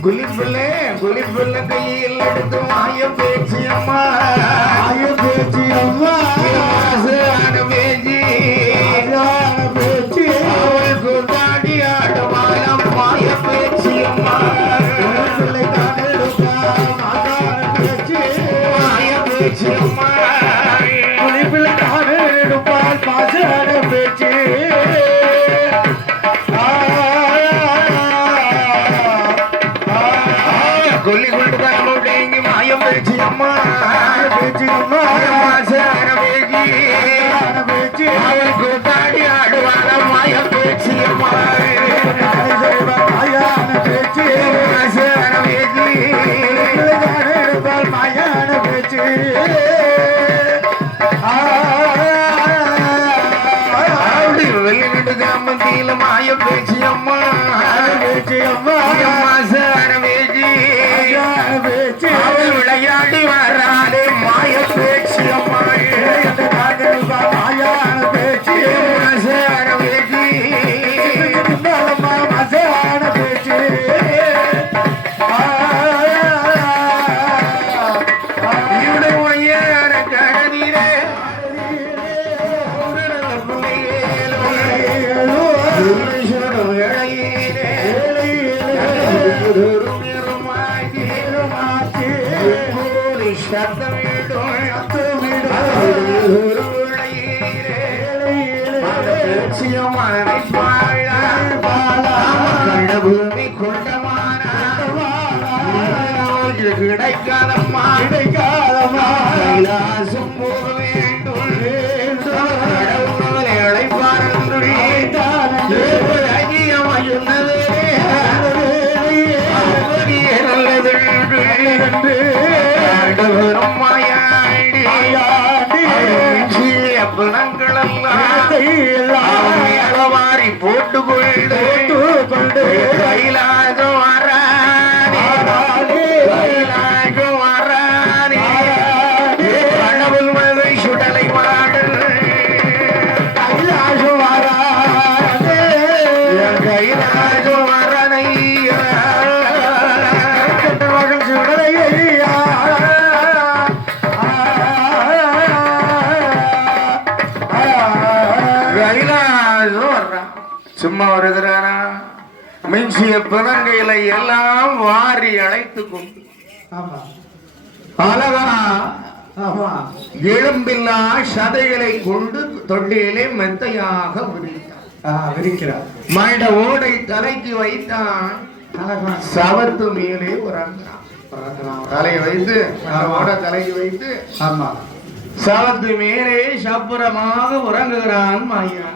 குலிப்புல குலிப்புல கையில் எடுத்து மாய பேச்சு அம்மா. மாய பேச்சு அம்மா. குளிப்பில் தானே எடுப்பால் பாசான பேச்சு. கொல்லி கொண்டு மாயம் அம்மா. பேச்சு அம்மா. பேச்சு. மாய பேச்சு அம்மா. பேச்சு அம்மா. பேச்சு. பேச்சு. அவள் விளையாடி கிடைக்காதம்மா. கிடைக்காதம்மா. கைலாசம் போக போட்டு கொண்டு கைலாசம் சும்மா வருகிறானா மிஞ்சிய பிறங்கையில எல்லாம் வாரி அழைத்து கொண்டு. ஆமா. அழகா ஆமா. எலும்பில்லா சதைகளை கொண்டு தொண்டியிலே மெத்தையாக விரிக்கிறார். மண்ட ஓடை தலைக்கு வைத்தான். சவத்து மேலே உறங்கிறான். தலையை வைத்து ஓட தலைக்கு வைத்து ஆமா. சவத்து மேலே சப்புரமாக உறங்குகிறான் மாயா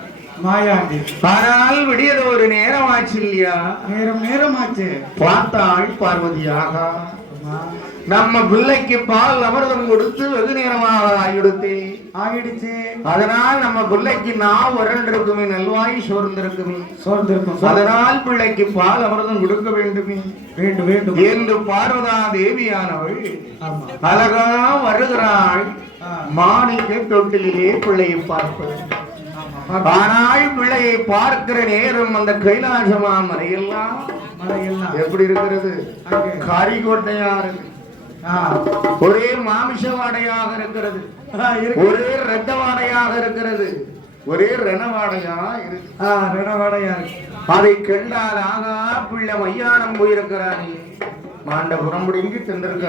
மாயாண்டி. ஆனால் விடியது ஒரு நேரம் ஆச்சு இல்லையா? நேரம் நேரமாச்சு. பார்த்தாள் பார்வதியாக. நம்ம பிள்ளைக்கு பால் அமிர்தம் கொடுத்து வெகு நேரமாக ஆகிடுத்தே ஆகிடுச்சு அதனால் நம்ம பிள்ளைக்கு நான் உரண்டிருக்குமே நல்வாய் சோர்ந்திருக்குமே. சோர்ந்திருக்கும் அதனால் பிள்ளைக்கு பால் அமிர்தம் கொடுக்க வேண்டுமே. வேண்டும் வேண்டும். என்று பார்வதா தேவியானவள் அழகா வருகிறாள். மாணிக்க தொட்டிலே பிள்ளையை பார்ப்பது. ஆனால் பிள்ளையை பார்க்கிற நேரம் அந்த கைலாசமா மழையெல்லாம் எப்படி இருக்கிறது. காரிகோட்டையா இருக்கு. ஒரே மாமிச வாடையாக இருக்கிறது. ஒரே ரத்த வாடையாக இருக்கிறது. ஒரே ரணவாடையா இருக்கு. ரணவாடையா இருக்கு. அதை கண்டால் ஆகா பிள்ளை மையானம் போயிருக்கிறானே. மாண்ட புறம்புடிங்கி சென்றிருக்க